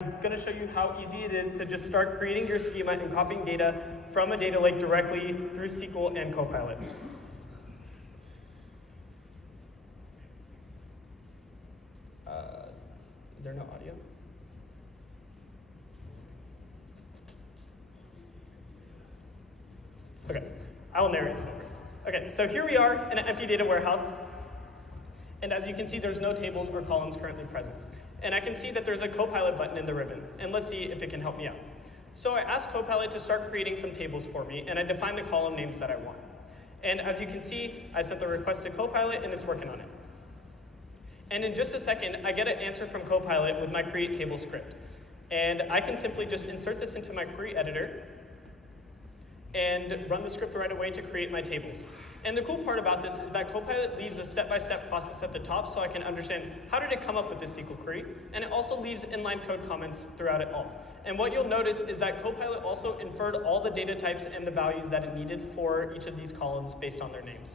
I'm going to show you how easy it is to just start creating your schema and copying data from a data lake directly through SQL and Copilot. Is there no audio? Okay, I will narrate. Okay, so here we are in an empty data warehouse. And as you can see, there's no tables or columns currently present. And I can see that there's a Copilot button in the ribbon. And let's see if it can help me out. So I asked Copilot to start creating some tables for me, and I defined the column names that I want. And as you can see, I sent the request to Copilot, and it's working on it. And in just a second, I get an answer from Copilot with my create table script. And I can simply just insert this into my query editor and run the script right away to create my tables. And the cool part about this is that Copilot leaves a step-by-step process at the top so I can understand how did it come up with this SQL query, and it also leaves inline code comments throughout it all. And what you'll notice is that Copilot also inferred all the data types and the values that it needed for each of these columns based on their names.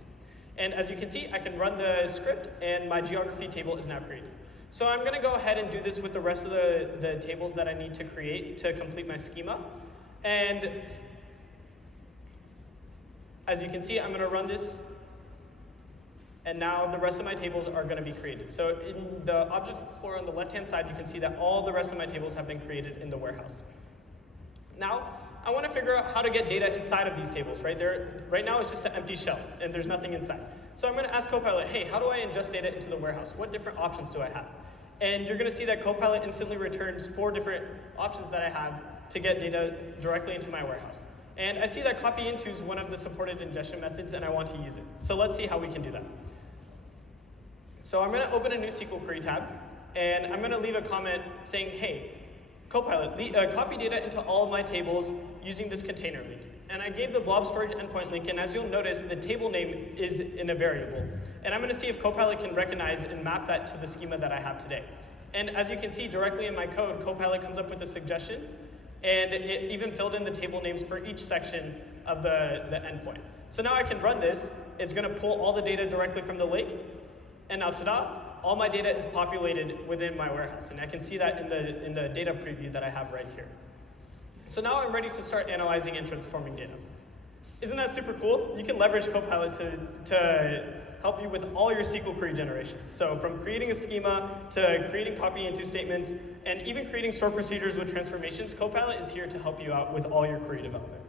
And as you can see, I can run the script, and my geography table is now created. So I'm going to go ahead and do this with the rest of the tables that I need to create to complete my schema. And as you can see, I'm going to run this, and now the rest of my tables are going to be created. So in the Object Explorer on the left-hand side, you can see that all the rest of my tables have been created in the warehouse. Now, I want to figure out how to get data inside of these tables, right? Right now, it's just an empty shell, and there's nothing inside. So I'm going to ask Copilot, hey, how do I ingest data into the warehouse? What different options do I have? And you're going to see that Copilot instantly returns 4 different options that I have to get data directly into my warehouse. And I see that copy into is one of the supported ingestion methods, and I want to use it. So let's see how we can do that. So I'm going to open a new SQL query tab, and I'm going to leave a comment saying, hey, Copilot, copy data into all of my tables using this container link. And I gave the blob storage endpoint link, and as you'll notice, the table name is in a variable. And I'm going to see if Copilot can recognize and map that to the schema that I have today. And as you can see directly in my code, Copilot comes up with a suggestion, and it even filled in the table names for each section of the endpoint. So now I can run this. It's going to pull all the data directly from the lake, and now ta-da, all my data is populated within my warehouse. And I can see that in the data preview that I have right here. So now I'm ready to start analyzing and transforming data. Isn't that super cool? You can leverage Copilot to help you with all your SQL query generations. So from creating a schema to creating copy into statements, and even creating stored procedures with transformations, Copilot is here to help you out with all your query development.